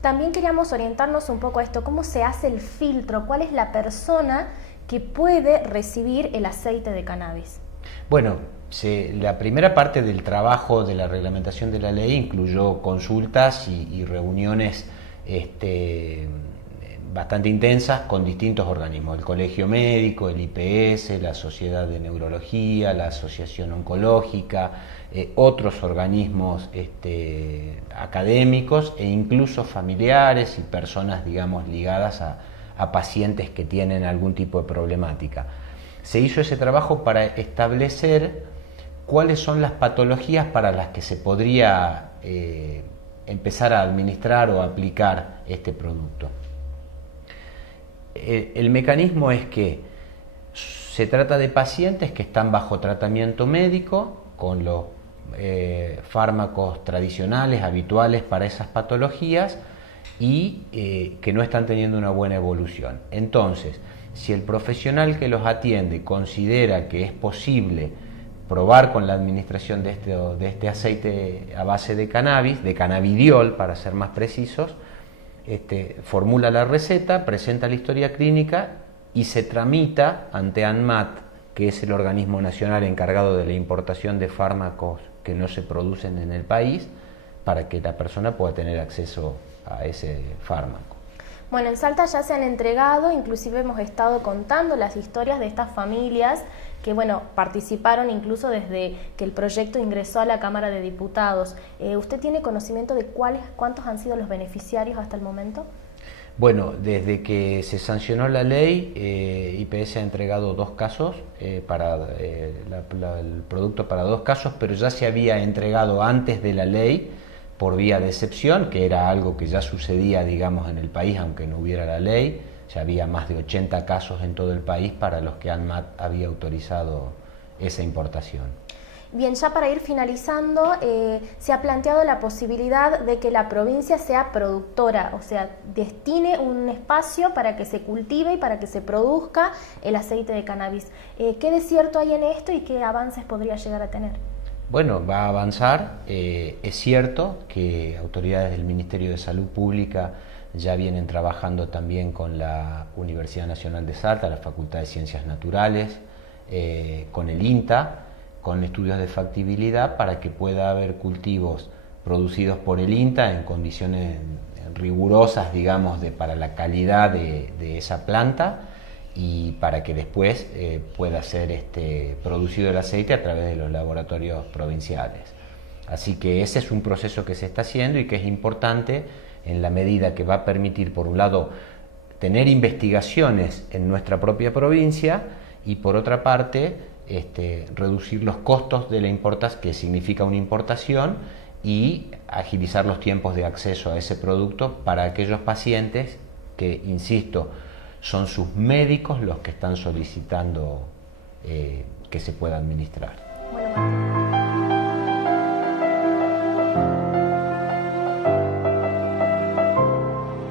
También queríamos orientarnos un poco a esto, ¿cómo se hace el filtro? ¿Cuál es la persona que puede recibir el aceite de cannabis? Bueno, la primera parte del trabajo de la reglamentación de la ley incluyó consultas y reuniones bastante intensas con distintos organismos, el Colegio Médico, el IPS, la Sociedad de Neurología, la Asociación Oncológica, otros organismos académicos e incluso familiares y personas, digamos, ligadas a pacientes que tienen algún tipo de problemática. Se hizo ese trabajo para establecer cuáles son las patologías para las que se podría empezar a administrar o aplicar este producto. El mecanismo es que se trata de pacientes que están bajo tratamiento médico con los fármacos tradicionales, habituales para esas patologías y que no están teniendo una buena evolución. Entonces, si el profesional que los atiende considera que es posible probar con la administración de este aceite a base de cannabis, de cannabidiol para ser más precisos, formula la receta, presenta la historia clínica y se tramita ante ANMAT, que es el organismo nacional encargado de la importación de fármacos que no se producen en el país, para que la persona pueda tener acceso a ese fármaco. Bueno, en Salta ya se han entregado, inclusive hemos estado contando las historias de estas familias que, bueno, participaron incluso desde que el proyecto ingresó a la Cámara de Diputados. ¿Usted tiene conocimiento de cuántos han sido los beneficiarios hasta el momento? Bueno, desde que se sancionó la ley, IPS ha entregado 2 casos, el producto para 2 casos, pero ya se había entregado antes de la ley por vía de excepción, que era algo que ya sucedía, digamos, en el país, aunque no hubiera la ley. Ya había más de 80 casos en todo el país para los que ANMAT había autorizado esa importación. Bien, ya para ir finalizando, se ha planteado la posibilidad de que la provincia sea productora, o sea, destine un espacio para que se cultive y para que se produzca el aceite de cannabis. ¿Qué de cierto hay en esto y qué avances podría llegar a tener? Bueno, va a avanzar. Es cierto que autoridades del Ministerio de Salud Pública ya vienen trabajando también con la Universidad Nacional de Salta, la Facultad de Ciencias Naturales, con el INTA, con estudios de factibilidad para que pueda haber cultivos producidos por el INTA en condiciones rigurosas, digamos, para la calidad de esa planta, y para que después pueda ser producido el aceite a través de los laboratorios provinciales. Así que ese es un proceso que se está haciendo y que es importante en la medida que va a permitir, por un lado, tener investigaciones en nuestra propia provincia y, por otra parte, reducir los costos de la importación, que significa una importación, y agilizar los tiempos de acceso a ese producto para aquellos pacientes que, insisto, son sus médicos los que están solicitando que se pueda administrar. Bueno, Martín.